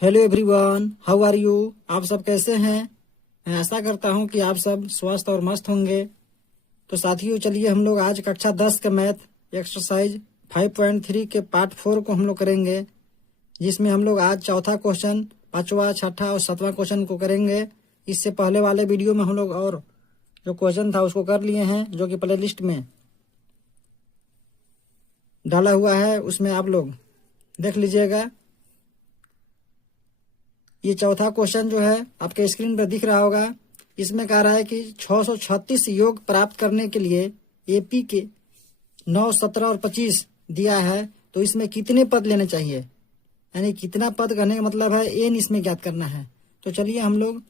Hello everyone, how are you. आप सब कैसे हैं। मैं आशा करता हूं कि आप सब स्वस्थ और मस्त होंगे। तो साथियों, चलिए हम लोग आज कक्षा 10 के मैथ एक्सरसाइज 5.3 के पार्ट 4 को हम लोग करेंगे, जिसमें हम लोग आज चौथा क्वेश्चन, पांचवा, छठा और सातवां क्वेश्चन को करेंगे। इससे पहले वाले वीडियो में हम लोग और जो क्वेश्चन था उसको कर लिए हैं, जो कि प्ले लिस्ट में डाला हुआ है, उसमें आप लोग देख लीजिएगा। ये चौथा क्वेश्चन जो है आपके स्क्रीन पर दिख रहा होगा। इसमें कह रहा है कि 636 योग प्राप्त करने के लिए एपी के 9, 17 और 25 दिया है, तो इसमें कितने पद लेने चाहिए, यानी कितना पद कहने का मतलब है एन इसमें ज्ञात करना है। तो चलिए हम लोग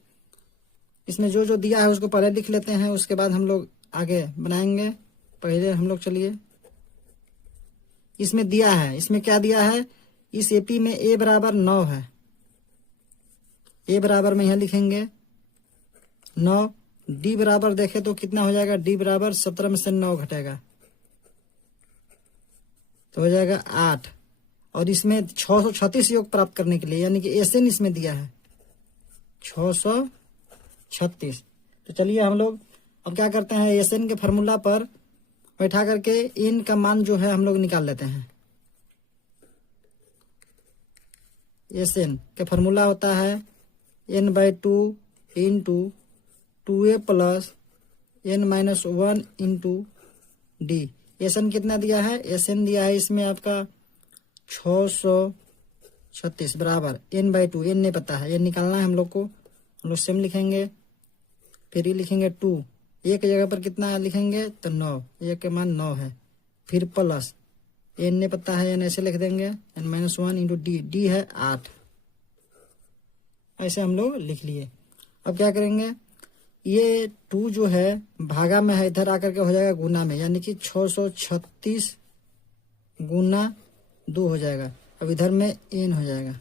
इसमें जो जो दिया है उसको पहले लिख लेते हैं, उसके बाद हम लोग आगे बनाएंगे। पहले हम लोग चलिए इसमें दिया है, इसमें क्या दिया है, इस एपी में ए बराबर 9 है। ए बराबर में यहाँ लिखेंगे 9। डी बराबर देखे तो कितना हो जाएगा, डी बराबर 17 में से 9 घटेगा तो हो जाएगा 8। और इसमें 636 योग प्राप्त करने के लिए, यानी कि एसएन इसमें दिया है 636। तो चलिए हम लोग अब क्या करते हैं, एसएन के फार्मूला पर बैठा करके एन का मान जो है हम लोग निकाल लेते हैं। एसएन का फार्मूला होता है n/2 into 2a plus n-1 into D. SN कितना दिया है, एसएन दिया है इसमें आपका 636 बराबर n/2। एन नहीं पता है, ये निकालना है हम लोग को। हम लोग सेम लिखेंगे, फिर ये लिखेंगे 2, एक जगह पर कितना लिखेंगे तो 9, एक के मान 9 है। फिर प्लस एन नहीं पता है, एन ऐसे लिख देंगे n-1 इंटू डी। डी है 8, ऐसे हम लोग लिख लिए। अब क्या करेंगे, ये 2 जो है भागा में है, इधर आकर के हो जाएगा गुना में, यानी कि 636 गुना 2 हो जाएगा। अब इधर में n हो जाएगा,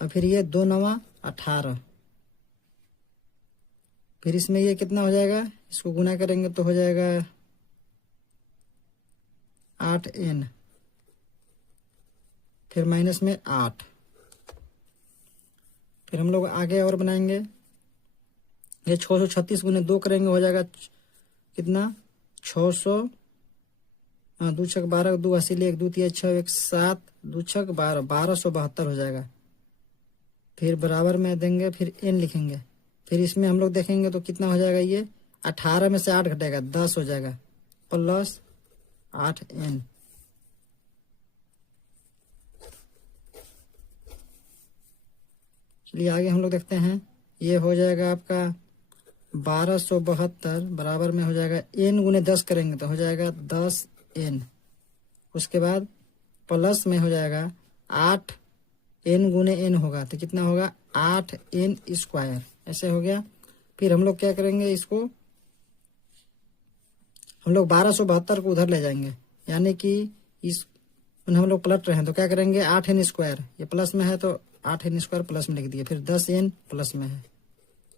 और फिर ये 2 9 18, फिर इसमें ये कितना हो जाएगा, इसको गुना करेंगे तो हो जाएगा 8n, फिर माइनस में 8। फिर हम लोग आगे और बनाएंगे, ये 636 गुने 2 करेंगे हो जाएगा कितना, 600, 2 छक 12, 2 80 1 2 3 6 1 7, 2 छक 12, 1272 हो जाएगा। फिर बराबर में देंगे, फिर n लिखेंगे, फिर इसमें हम लोग देखेंगे तो कितना हो जाएगा, ये 18 में से 8 घटेगा 10 हो जाएगा, प्लस 8n। चलिए आगे हम लोग देखते हैं, ये हो जाएगा आपका 1272 बराबर में हो जाएगा n गुने 10 करेंगे तो हो जाएगा 10n। उसके बाद प्लस में हो जाएगा 8n गुने n होगा तो कितना होगा 8n स्क्वायर, ऐसे हो गया। फिर हम लोग क्या करेंगे, इसको हम लोग 1272 को उधर ले जाएंगे, यानी कि इस हम लोग पलट रहे हैं तो क्या करेंगे 8n स्क्वायर, ये प्लस में है तो 8n स्क्वायर प्लस में लिख दिए, फिर 10n प्लस में है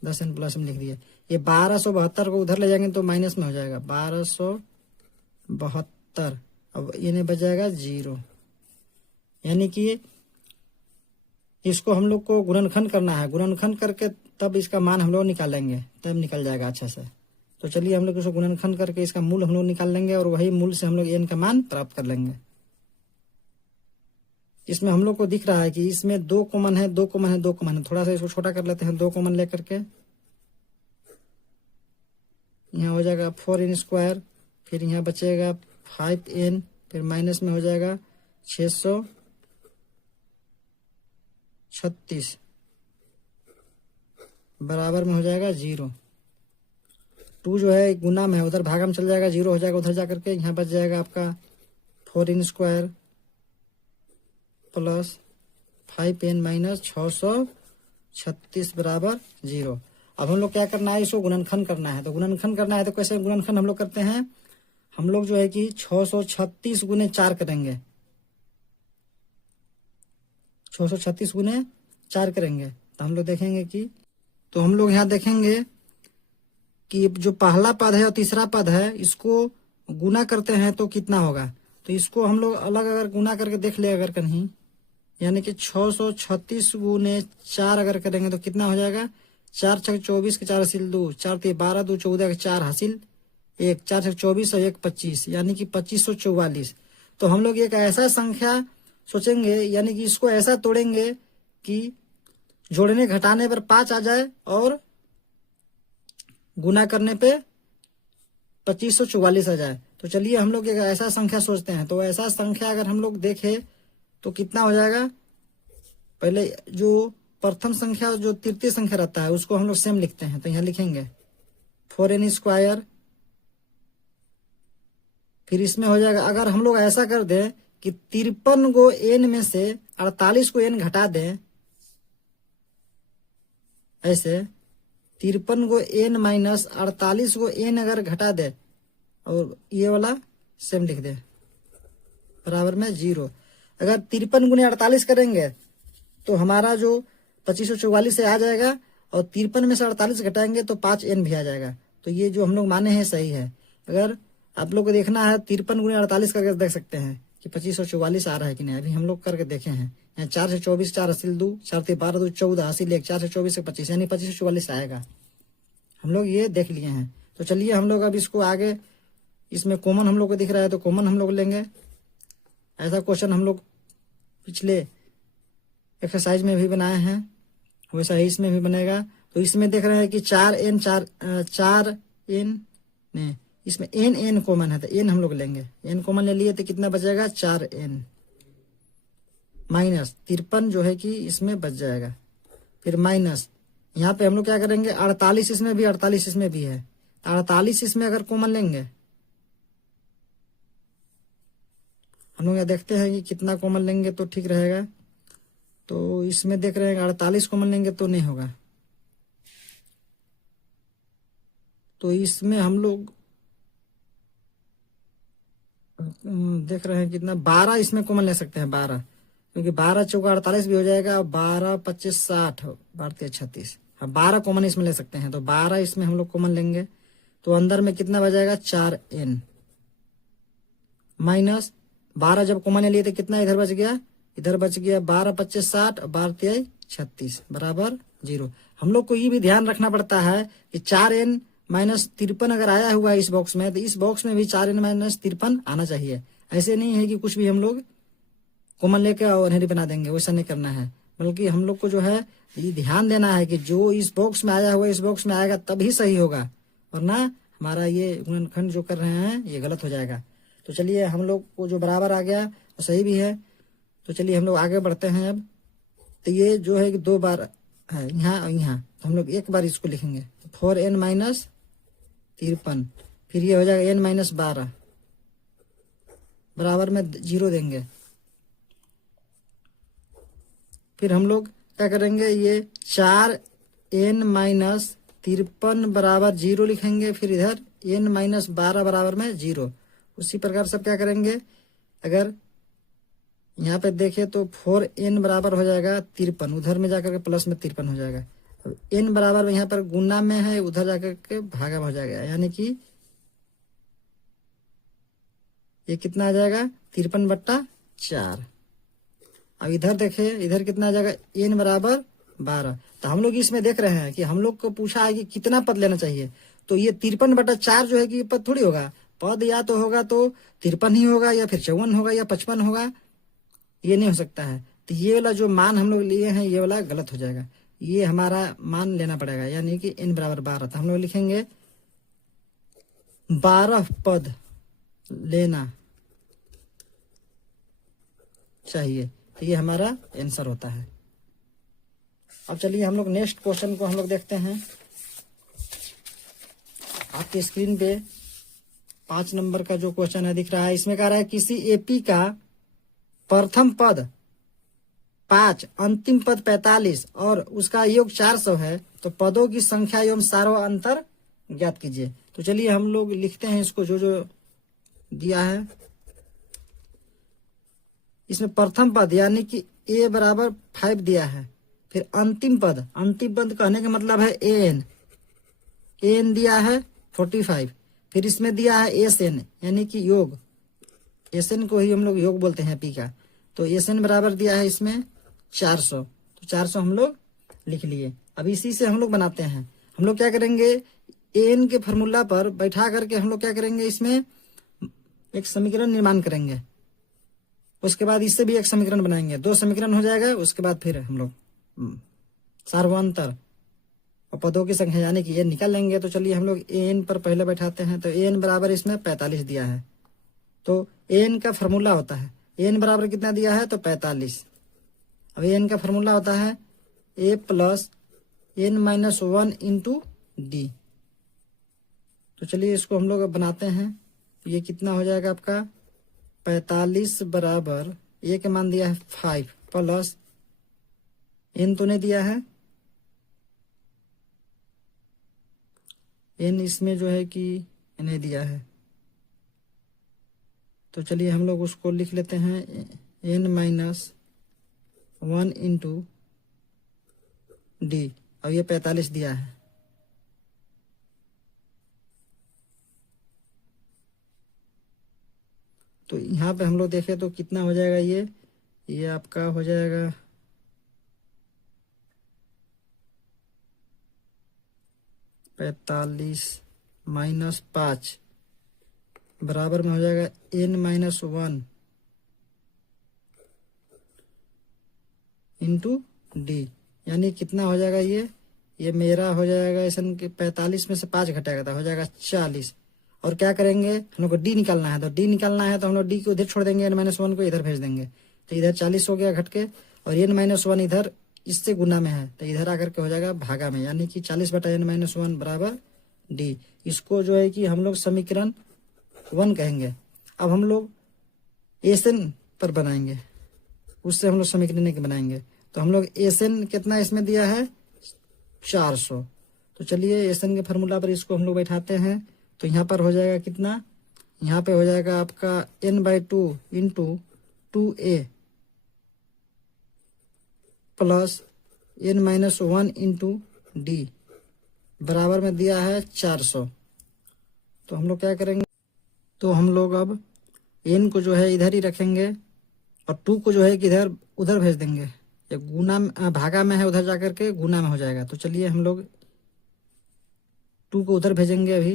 10n प्लस में लिख दिए। ये 1272 को उधर ले जाएंगे तो माइनस में हो जाएगा 1272, अब ये नहीं बच जाएगा 0, यानी कि इसको हम लोग को गुणनखंड करना है। गुणनखंड करके तब इसका मान हम लोग निकालेंगे, तब निकल जाएगा अच्छा से। तो चलिए हम लोग इसको गुणनखंड करके इसका मूल हम लोग निकाल लेंगे, और वही मूल से हम लोग n का मान प्राप्त कर लेंगे। इसमें हम लोग को दिख रहा है कि इसमें 2 कॉमन है, 2 कॉमन है, 2 कॉमन है। थोड़ा सा इसको छोटा कर लेते हैं, 2 कॉमन लेकर के यहाँ हो जाएगा 4n स्क्वायर, फिर यहाँ बचेगा 5n, फिर माइनस में हो जाएगा 636 बराबर में हो जाएगा 0। 2 जो है गुना में है, उधर भागा में चल जाएगा, 0 हो जाएगा उधर जाकर के। यहाँ बच जाएगा आपका 4n square plus 5n minus 636 बराबर 0। अब हम लोग क्या करना है, इसको गुणनखंड करना है। तो गुणनखंड करना है तो कैसे गुणनखंड हम लोग करते हैं, हम लोग जो है कि 636 गुने 4 करेंगे, 636 गुने 4 करेंगे तो हम लोग देखेंगे कि, तो हम लोग यहाँ देखेंगे कि जो पहला पद है और तीसरा पद है इसको गुना करते हैं तो कितना होगा। तो इसको हम लोग अलग अगर गुना करके देख ले, अगर कहीं यानी कि 636 गुने 4 अगर करेंगे तो कितना हो जाएगा, 4 छक 24 के 4 हासिल 2, 4 ते 12 2 14 के 4 हासिल 1, 4 छक 24 और 1 25, यानी कि 2544। तो हम लोग एक ऐसा संख्या सोचेंगे, यानी कि इसको ऐसा तोड़ेंगे कि जोड़ने घटाने पर 5 आ जाए और गुना करने पे 2544 आ जाए। तो चलिए हम लोग एक ऐसा संख्या सोचते हैं। तो ऐसा संख्या अगर हम लोग देखें तो कितना हो जाएगा, पहले जो प्रथम संख्या जो तृतीय संख्या रहता है उसको हम लोग सेम लिखते हैं। तो यहाँ लिखेंगे 4n स्क्वायर, फिर इसमें हो जाएगा, अगर हम लोग ऐसा कर दें कि 53 को n में से 48 को n घटा दें, ऐसे 53 को n माइनस 48 को n अगर घटा दे और ये वाला सेम लिख दे बराबर में 0। अगर 53 गुने 48 करेंगे तो हमारा जो 2544 से आ जाएगा, और 53 में से 48 घटाएंगे तो 5n भी आ जाएगा। तो ये जो हम लोग माने हैं सही है। अगर आप लोग को देखना है 53 गुने 48 करके देख सकते हैं कि 2544 आ रहा है कि नहीं। अभी हम लोग करके देखे हैं। यहाँ 4 से 24 4 हासिल 2, 4 ते 12 2 14 हासिल 1, 4 से 24 से 25, यानी 2544 आएगा। हम लोग ये देख लिए हैं। तो चलिए हम लोग अब इसको आगे, इसमें कॉमन हम लोग को दिख रहा है तो कॉमन हम लोग लेंगे। ऐसा क्वेश्चन हम लोग पिछले एक्सरसाइज में भी बनाए हैं, वैसा ही इसमें भी बनेगा। तो इसमें देख रहे हैं कि 4n नहीं, इसमें n कॉमन है तो n हम लोग लेंगे। n कॉमन ले लिए तो कितना बचेगा, 4n माइनस 53 जो है कि इसमें बच जाएगा। फिर माइनस यहाँ पे हम लोग क्या करेंगे, 48 इसमें भी 48 इसमें भी है, 48 इसमें अगर कॉमन लेंगे, हम लोग यहाँ देखते हैं कि कितना कॉमन लेंगे तो ठीक रहेगा। तो इसमें देख रहे हैं 48 कॉमन लेंगे तो नहीं होगा। तो इसमें हम लोग देख रहे हैं कितना, 12 इसमें कॉमन ले सकते हैं, 12, क्योंकि 12 चौका 48 भी हो जाएगा, 12 25 60, 12 36, हाँ 12 कॉमन इसमें ले सकते हैं। तो 12 इसमें हम लोग कॉमन लेंगे तो अंदर में कितना बचेगा, 4n माइनस 12 जब कॉमन ले लिए तो कितना इधर बच गया, इधर बच गया 12 25 60, 12 36 बराबर 0। हम लोग को ये भी ध्यान रखना पड़ता है कि 4n माइनस 53 अगर आया हुआ है इस बॉक्स में, तो इस बॉक्स में भी 4n माइनस 53 आना चाहिए। ऐसे नहीं है कि कुछ भी हम लोग कॉमन लेके और नहीं बना देंगे, वैसा नहीं करना है। बल्कि हम लोग को जो है ये ध्यान देना है कि जो इस बॉक्स में आया हुआ इस बॉक्स में आएगा तभी सही होगा, वरना हमारा ये गुणनखंड जो कर रहे हैं ये गलत हो जाएगा। तो चलिए हम लोग को जो बराबर आ गया वो सही भी है। तो चलिए हम लोग आगे बढ़ते हैं। अब तो ये जो है कि 2 बार है यहाँ और यहाँ, तो हम लोग एक बार इसको लिखेंगे 4n माइनस 53, फिर ये हो जाएगा n माइनस 12 बराबर में 0 देंगे। फिर हम लोग क्या करेंगे, ये 4n माइनस 53 बराबर 0 लिखेंगे, फिर इधर n माइनस 12 बराबर में 0। उसी प्रकार से क्या करेंगे, अगर यहाँ पे देखें तो 4n बराबर हो जाएगा 53, उधर में जाकर के प्लस में 53 हो जाएगा। अब n बराबर में यहाँ पर गुना में है, उधर जाकर के भागा में हो जाएगा, यानी कि ये कितना आ जाएगा, 53/4। अब इधर देखें, इधर कितना आ जाएगा, n बराबर 12। तो हम लोग इसमें देख रहे हैं कि हम लोग को पूछा है कि कितना पद लेना चाहिए। तो ये 53/4 जो है कि पद थोड़ी होगा, पद या तो होगा तो 53 ही होगा, या फिर 54 होगा, या 55 होगा, ये नहीं हो सकता है। तो ये वाला जो मान हम लोग लिए हैं ये वाला गलत हो जाएगा, ये हमारा मान लेना पड़ेगा, यानी कि n बराबर 12। तो हम लोग लिखेंगे 12 पद लेना चाहिए। तो ये हमारा आंसर होता है। अब चलिए हम लोग नेक्स्ट क्वेश्चन को हम लोग देखते हैं। आपके स्क्रीन पे 5 नंबर का जो क्वेश्चन है दिख रहा है। इसमें कह रहा है किसी एपी का प्रथम पद 5, अंतिम पद 45 और उसका योग 400 है, तो पदों की संख्या एवं सार्वत्रिक अंतर ज्ञात कीजिए। तो चलिए हम लोग लिखते हैं इसको, जो जो दिया है। इसमें प्रथम पद यानी कि a बराबर 5 दिया है। फिर अंतिम पद कहने का मतलब है an दिया है 45। फिर इसमें दिया है sn यानी कि योग, sn को ही हम लोग योग बोलते हैं पी का, तो एस एन बराबर दिया है इसमें 400, तो 400 हम लोग लिख लिए। अब इसी से हम लोग बनाते हैं, हम लोग क्या करेंगे, एन के फॉर्मूला पर बैठा करके हम लोग क्या करेंगे, इसमें एक समीकरण निर्माण करेंगे। उसके बाद इससे भी एक समीकरण बनाएंगे, 2 समीकरण हो जाएगा। उसके बाद फिर हम लोग सार्वंतर और पदों की संख्या यानी कि एन निकाल लेंगे। तो चलिए हम लोग एन पर पहले बैठाते हैं। तो एन बराबर इसमें 45 दिया है, तो एन का फॉर्मूला होता है, एन बराबर कितना दिया है, तो 45। अब एन का फॉर्मूला होता है a plus n minus 1 into d. तो चलिए इसको हम लोग अब बनाते हैं। ये कितना हो जाएगा आपका, 45 बराबर ए का मान दिया है 5 प्लस एन तो नहीं दिया है, एन इसमें जो है कि नहीं दिया है। तो चलिए हम लोग उसको लिख लेते हैं, एन माइनस 1 इंटू डी, और ये 45 दिया है। तो यहाँ पे हम लोग देखें तो कितना हो जाएगा, ये आपका हो जाएगा 45 माइनस 5 बराबर में हो जाएगा एन माइनस 1 इंटू डी, यानी कितना हो जाएगा, ये मेरा हो जाएगा ऐसा कि 45 में से 5 घटाएगा तो हो जाएगा 40। और क्या करेंगे, हम लोग को डी निकालना है, तो डी निकालना है तो हम लोग डी को इधर छोड़ देंगे, एन माइनस 1 को इधर भेज देंगे। तो इधर 40 हो गया घट के, और एन माइनस 1 इधर इससे गुना में है, तो इधर आकर के हो जाएगा भागा में, यानी कि 40 बटा एन माइनस 1 बराबर डी। इसको जो है कि हम लोग समीकरण 1 कहेंगे। अब हम लोग एसएन पर बनाएंगे, उससे हम लोग समीकरण एक बनाएंगे। तो हम लोग एसएन कितना इसमें दिया है, 400। तो चलिए एसएन के फार्मूला पर इसको हम लोग बैठाते हैं। तो यहाँ पर हो जाएगा कितना, यहाँ पे हो जाएगा आपका n/2 into 2a plus n minus 1 into D बराबर में दिया है 400। तो हम लोग क्या करेंगे, तो हम लोग अब n को जो है इधर ही रखेंगे और 2 को जो है कि इधर उधर भेज देंगे, ये गुना भागा में है, उधर जाकर के गुना में हो जाएगा। तो चलिए हम लोग 2 को उधर भेजेंगे अभी,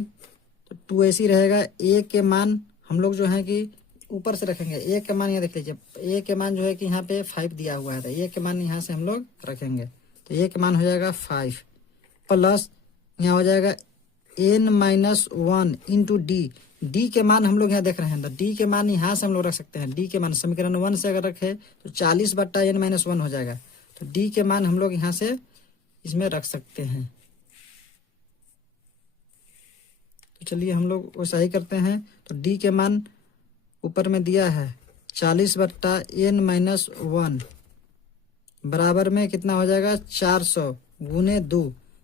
तो 2 ऐसे ही रहेगा। ए के मान हम लोग जो है कि ऊपर से रखेंगे, ए के मान यहाँ देख लीजिए, ए के मान जो है कि यहाँ पे 5 दिया हुआ है, तो ए के मान यहाँ से हम लोग रखेंगे। तो ए के मान हो जाएगा 5 प्लस यहाँ हो जाएगा n minus 1 into D. D के मान हम लोग यहाँ देख रहे हैं, तो डी के मान यहाँ से हम लोग रख सकते हैं। डी के मान समीकरण 1 से अगर रखे तो 40 बट्टा n माइनस 1 हो जाएगा। तो डी के मान हम लोग यहाँ से इसमें रख सकते हैं। तो चलिए हम लोग वैसा ही करते हैं। तो डी के मान ऊपर में दिया है 40 बट्टा n माइनस 1 बराबर में कितना हो जाएगा, 400 गुने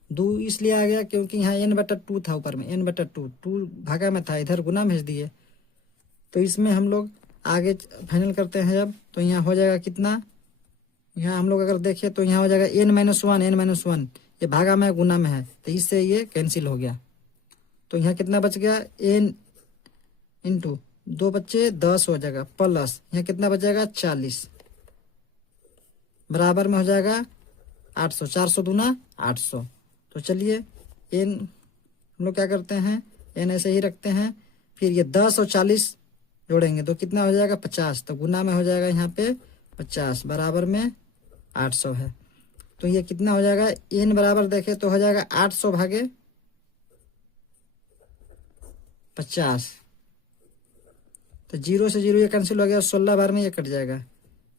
2 इसलिए आ गया क्योंकि यहाँ n/2 था, ऊपर में n/2 भागा में था, इधर गुना भेज दिए। तो इसमें हम लोग आगे फाइनल करते हैं जब, तो यहाँ हो जाएगा कितना, यहाँ हम लोग अगर देखें तो यहाँ हो जाएगा n-1 ये भागा में गुना में है, तो इससे ये कैंसिल हो गया। तो यहाँ कितना बच गया, n इंटू 2 बच्चे 10 हो जाएगा, प्लस यहाँ कितना बच जाएगा 40 बराबर में हो जाएगा 800, 400 दूना 800। तो चलिए n हम लोग क्या करते हैं, n ऐसे ही रखते हैं, फिर ये 10 और 40 जोड़ेंगे तो कितना हो जाएगा 50, तो गुना में हो जाएगा यहाँ पे 50 बराबर में 800 है। तो ये कितना हो जाएगा, n बराबर देखे तो हो जाएगा 800 भागे 50, तो 0 से 0 ये कैंसिल हो गया, 16 बार में ये कट जाएगा,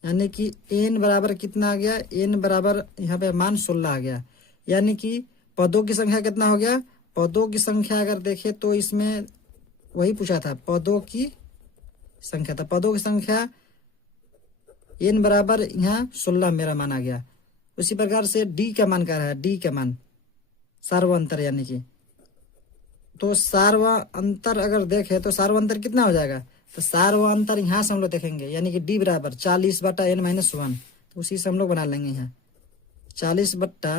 यानी कि n बराबर कितना आ गया, n बराबर यहाँ पे मान 16 आ गया। यानी कि पदों की संख्या कितना हो गया, पदों की संख्या अगर देखें तो इसमें वही पूछा था, पदों की संख्या था, पदों की संख्या n बराबर यहाँ 16 मेरा मान आ गया। उसी प्रकार से d का मान क्या है, d का मान सार्वअंतर, यानी कि तो सार्वअंतर अगर देखें तो सार्वअंतर कितना हो जाएगा, तो सार्वअंतर यहाँ से हम लोग देखेंगे, यानी कि d बराबर 40 बट्टा n माइनस 1, तो उसी से हम लोग बना लेंगे यहाँ 40 बट्टा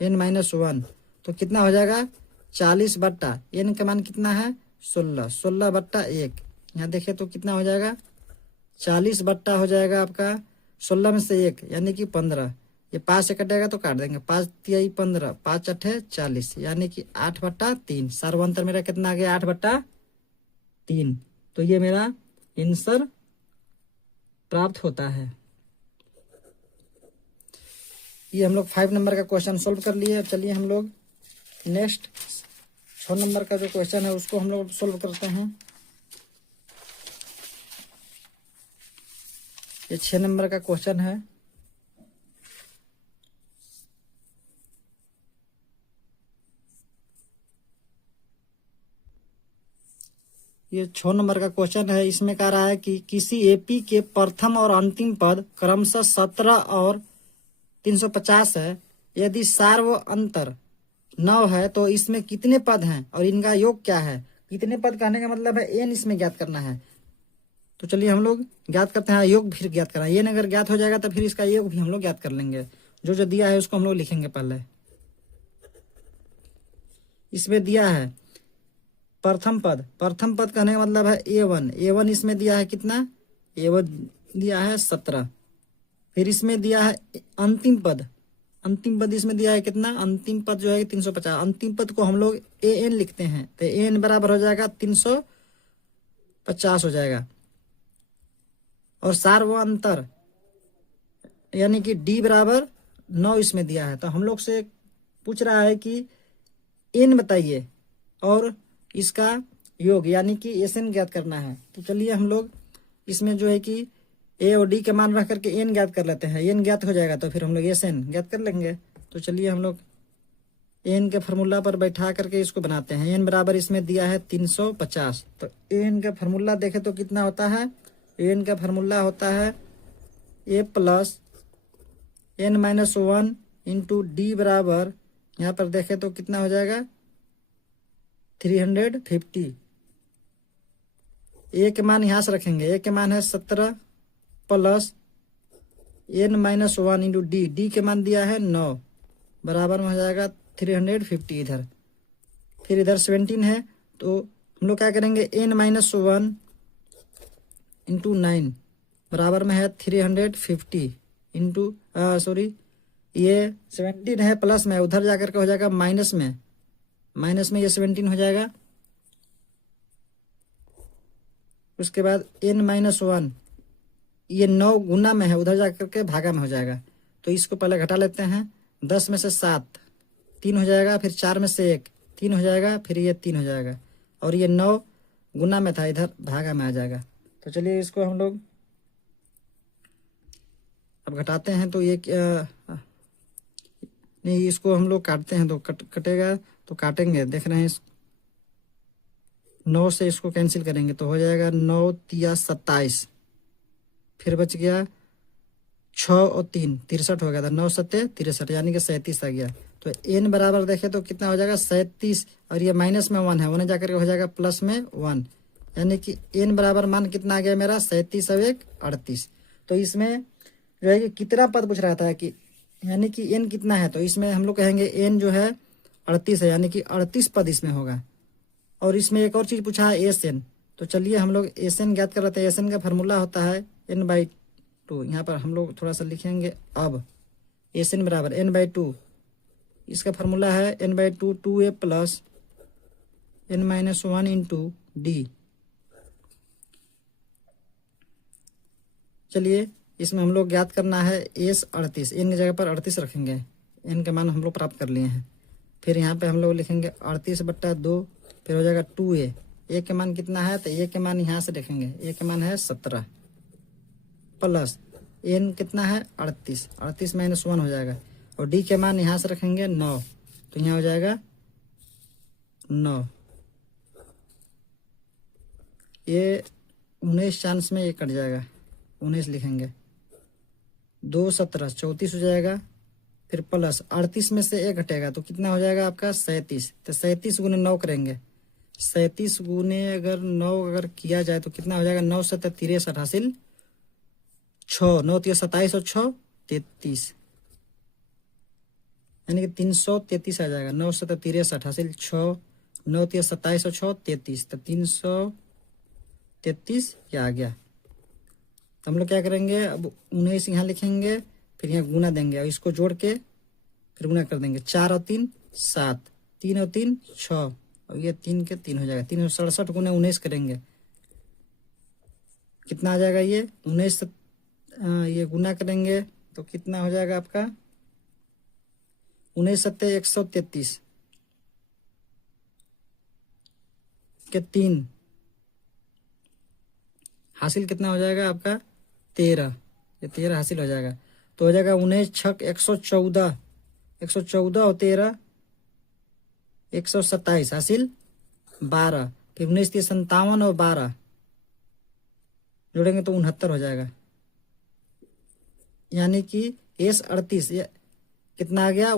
n माइनस 1, तो कितना हो जाएगा 40 बट्टा n का मान कितना है 16 बट्टा 1, यहाँ देखें तो कितना हो जाएगा 40 बट्टा हो जाएगा आपका 16 में से 1 यानी कि 15। ये 5 से कटेगा तो काट देंगे, 5 तिहाई 15, 5 अठे 40 यानी कि 8/3। सर्वांतर मेरा कितना आ गया 8/3। तो ये मेरा आंसर प्राप्त होता है। ये हम लोग 5 नंबर का क्वेश्चन सोल्व कर लिए। अब चलिए हम लोग नेक्स्ट 6 नंबर का जो क्वेश्चन है उसको हम लोग सोल्व करते हैं। ये 6 नंबर का क्वेश्चन है। ये 6 नंबर का क्वेश्चन है। इसमें कह रहा है कि किसी एपी के प्रथम और अंतिम पद क्रमशः 17 और 350 है। यदि सार्व अंतर 9 है तो इसमें कितने पद हैं और इनका योग क्या है। कितने पद कहने का मतलब है एन इसमें ज्ञात करना है। तो चलिए हम लोग ज्ञात करते हैं, योग फिर ज्ञात करना है। एन अगर ज्ञात हो जाएगा तो फिर इसका योग भी हम लोग ज्ञात कर लेंगे। जो जो दिया है उसको हम लोग लिखेंगे पहले। इसमें दिया है प्रथम पद कहने का मतलब है A1 इसमें दिया है कितना, A1 दिया है 17। फिर इसमें दिया है अंतिम पद इसमें दिया है कितना, अंतिम पद जो है 350। अंतिम पद को हम लोग AN लिखते हैं तो AN बराबर हो जाएगा 350 हो जाएगा। और सार्वंतर यानी कि D बराबर 9 इसमें दिया है। तो हम लोग से पूछ रहा है कि N बताइए और इसका योग यानी कि SN ज्ञात करना है। तो चलिए हम लोग इसमें जो है कि A और D के मान रख करके N ज्ञात कर लेते हैं। N ज्ञात हो जाएगा तो फिर हम लोग SN ज्ञात कर लेंगे। तो चलिए हम लोग N के फार्मूला पर बैठा करके इसको बनाते हैं। N बराबर इसमें दिया है 350। तो N का फार्मूला देखें तो कितना होता है, N का फार्मूला होता है A plus N-1 into D बराबर यहाँ पर देखें तो कितना हो जाएगा 350। A के मान यहाँ से रखेंगे, A के मान है 17 प्लस N-1 इंटू D के मान दिया है 9 बराबर में हो जाएगा 350 इधर। फिर इधर 17 है तो हम लोग क्या करेंगे N-1 इंटू 9 बराबर में है 350 इंटू सॉरी ये 17 है प्लस में, उधर जाकर के हो जाएगा माइनस में ये 17 हो जाएगा। उसके बाद N-1 ये 9 गुना में है, उधर जाकर के भागा में हो जाएगा। तो इसको पहले घटा लेते हैं। 10 में से 7 3 हो जाएगा, फिर 4 में से 1 3 हो जाएगा, फिर ये 3 हो जाएगा। और ये 9 गुना में था, इधर भागा में आ जाएगा। तो चलिए इसको हम लोग अब घटाते हैं। तो ये नहीं, इसको हम लोग काटते हैं तो कटेगा तो काटेंगे, देख रहे हैं 9 से इसको कैंसिल करेंगे तो हो जाएगा 9 तिया 27। फिर बच गया 6 और 3 63 हो गया था, 9 सत्ते 63 यानी कि 37 आ गया। तो N बराबर देखे तो कितना हो जाएगा 37 और ये माइनस में 1 है, 1 जाकर के हो जाएगा प्लस में 1 यानी कि N बराबर मान कितना आ गया मेरा 37 और 1 38। तो इसमें जो है कि कितना पद पूछ रहा था कि यानी कि N कितना है, तो इसमें हम लोग कहेंगे N जो है 38 है यानी कि 38 पद इसमें होगा। और इसमें एक और चीज़ पूछा है SN। तो चलिए हम लोग SN ज्ञात कर लेते हैं। SN का फार्मूला होता है N/2। यहाँ पर हम लोग थोड़ा सा लिखेंगे। अब SN बराबर N/2, इसका फार्मूला है N/2 2A plus N-1 into D। चलिए इसमें हम लोग ज्ञात करना है S 38, N की जगह पर 38 रखेंगे। N के मान हम लोग प्राप्त कर लिए हैं। फिर यहाँ पे हम लोग लिखेंगे 38/2, फिर हो जाएगा 2A। A के मान कितना है तो A के मान यहाँ से देखेंगे, A के मान है 17 प्लस N कितना है 38, 38 - 1 हो जाएगा। और D के मान यहाँ से रखेंगे 9 तो यहाँ हो जाएगा 9। ये 19 चांस में ये कट जाएगा, 19 लिखेंगे। 2 17 34 हो जाएगा। फिर प्लस 38 में से 1 घटेगा तो कितना हो जाएगा आपका 37। तो 37 गुने 9 करेंगे, 37 गुने अगर 9 अगर किया जाए तो कितना हो जाएगा 9 7 63 हासिल 6 9 3 27 और 6 33 यानी कि 333 आ जाएगा। 9 7 63 हासिल 6 9 3 27 और 6 33 तो 333 क्या आ गया। तो हम लोग क्या करेंगे, अब 19 यहाँ लिखेंगे, फिर यहाँ गुना देंगे और इसको जोड़ के फिर गुना कर देंगे। 4 और 3 7, 3 और 3 6, और ये 3 के 3 हो जाएगा। 367 गुना 19 करेंगे, कितना आ जाएगा ये 19, ये गुना करेंगे तो कितना हो जाएगा आपका 19 सत्ते 133 के 3, हासिल कितना हो जाएगा आपका 13, ये 13 हासिल हो जाएगा। तो हो जाएगा 19 छक 114, 114 और 13 127 हासिल 12, फिर 19 3 57 और 12 जोड़ेंगे तो 69 हो जाएगा। यानी कि एस 38 ये कितना आ गया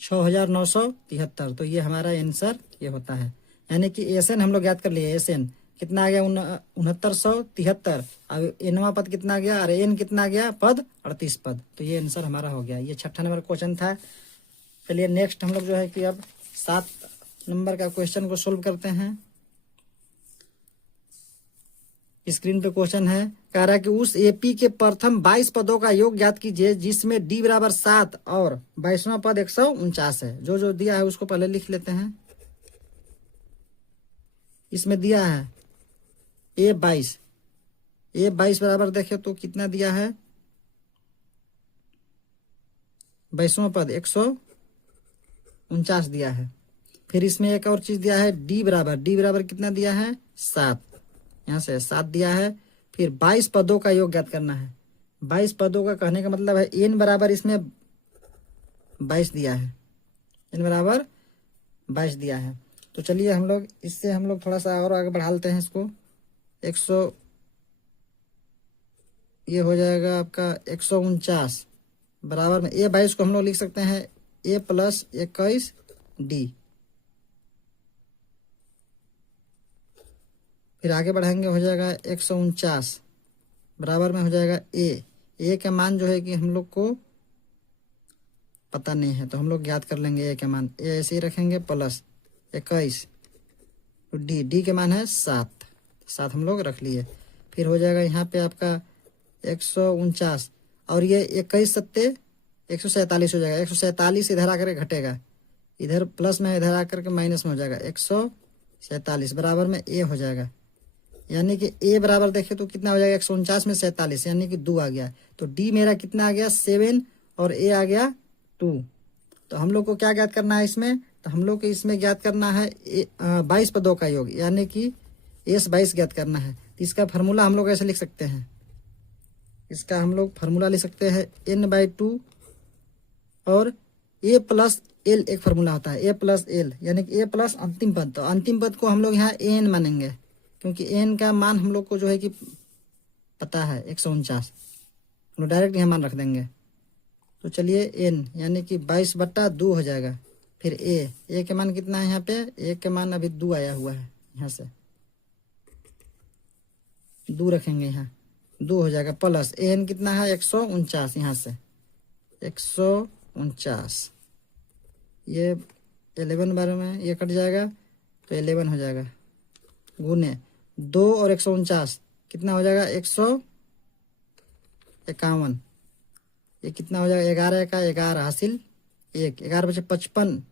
6973। तो ये हमारा आंसर ये होता है। यानी कि एसएन हम लोग याद कर लिए, एसएन कितना आ गया 6973। अब एनवा पद कितना आ गया, अरे एन कितना आ गया पद 38 पद। तो ये आंसर हमारा हो गया। ये 6ठा नंबर क्वेश्चन था। चलिए नेक्स्ट हम लोग जो है कि अब 7 नंबर का क्वेश्चन को सोल्व करते हैं। स्क्रीन पे क्वेश्चन है, कह रहा है कि उस एपी के प्रथम 22 पदों का योग ज्ञात कीजिए जिसमें डी बराबर 7 और 22वां पद 149 है। जो जो दिया है उसको पहले लिख लेते हैं। इसमें दिया है ए22 बराबर देखे तो कितना दिया है 22वां पद 149 दिया है। फिर इसमें एक और चीज दिया है डी बराबर कितना दिया है 7, यहाँ से 7 दिया है। फिर 22 पदों का योग ज्ञात करना है। 22 पदों का कहने का मतलब है एन बराबर इसमें 22 दिया है, एन बराबर 22 दिया है। तो चलिए हम लोग इससे हम लोग थोड़ा सा और आगे बढ़ा लेते हैं इसको। 100 ये हो जाएगा आपका 149 बराबर में ए22 को हम लोग लिख सकते हैं ए प्लस 21 डी। फिर आगे बढ़ाएंगे हो जाएगा 149 बराबर में हो जाएगा ए का मान जो है कि हम लोग को पता नहीं है तो हम लोग ज्ञात कर लेंगे ए का मान। ए ऐसे ही रखेंगे प्लस 21 तो डी के मान है 7 हम लोग रख लिए। फिर हो जाएगा यहाँ पे आपका 149 और ये 21 सत्ते 147 हो जाएगा। 147 इधर आकर के घटेगा, इधर प्लस में इधर आकर के माइनस में हो जाएगा 147 बराबर में ए हो जाएगा। यानी कि ए बराबर देखे तो कितना हो जाएगा 149 में 47 यानी कि 2 आ गया। तो डी मेरा कितना आ गया 7 और ए आ गया 2। तो हम लोग को क्या ज्ञात करना है इसमें, तो हम लोग को इसमें ज्ञात करना है 22 पदों का योग यानी कि एस 22 ज्ञात करना है। तो इसका फार्मूला हम लोग ऐसे लिख सकते हैं, इसका हम लोग फार्मूला लिख सकते हैं n/2 और ए प्लस एल एक फार्मूला होता है ए प्लस एल यानी कि ए प्लस अंतिम पद। तो अंतिम पद को हम लोग यहाँ एन मानेंगे क्योंकि एन का मान हम लोग को जो है कि पता है 149, हम लोग डायरेक्ट यहाँ मान रख देंगे। तो चलिए एन यानी कि 22/2 हो जाएगा। फिर ए के मान कितना है यहाँ पे, ए के मान अभी 2 आया हुआ है, यहाँ से 2 रखेंगे, यहाँ 2 हो जाएगा प्लस एन कितना है 149, यहाँ से 149 ये 11 बार में ये कट जाएगा तो 11 हो जाएगा गुने 2 और 149 कितना हो जाएगा 151। ये कितना हो जाएगा 11 का 11 हासिल 1, 11 बचे 55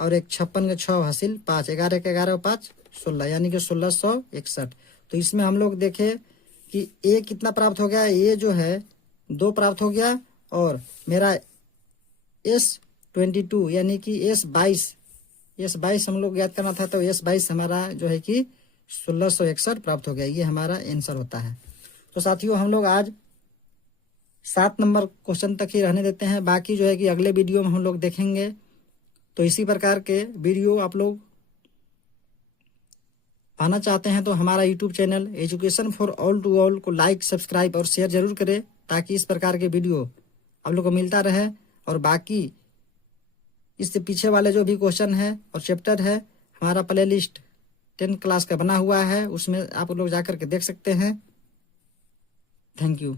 और 1 56 का 6 हासिल 5, 11 का 11 और 5 16 यानी कि 1661। तो इसमें हम लोग देखे कि ए कितना प्राप्त हो गया, ए जो है 2 प्राप्त हो गया और मेरा S22 यानी कि S22 हम लोग याद करना था। तो S22 हमारा जो है कि 1661 प्राप्त हो गया। ये हमारा आंसर होता है। तो साथियों हम लोग आज 7 नंबर क्वेश्चन तक ही रहने देते हैं, बाकी जो है कि अगले वीडियो में हम लोग देखेंगे। तो इसी प्रकार के वीडियो आप लोग पाना चाहते हैं तो हमारा YouTube channel education for all to all को लाइक सब्सक्राइब और शेयर जरूर करें ताकि इस प्रकार के वीडियो आप लोग को मिलता रहे। और बाकी इससे पीछे वाले जो भी क्वेश्चन है और चैप्टर है हमारा प्ले लिस्ट 10 क्लास का बना हुआ है, उसमें आप लोग जाकर के देख सकते हैं। Thank you.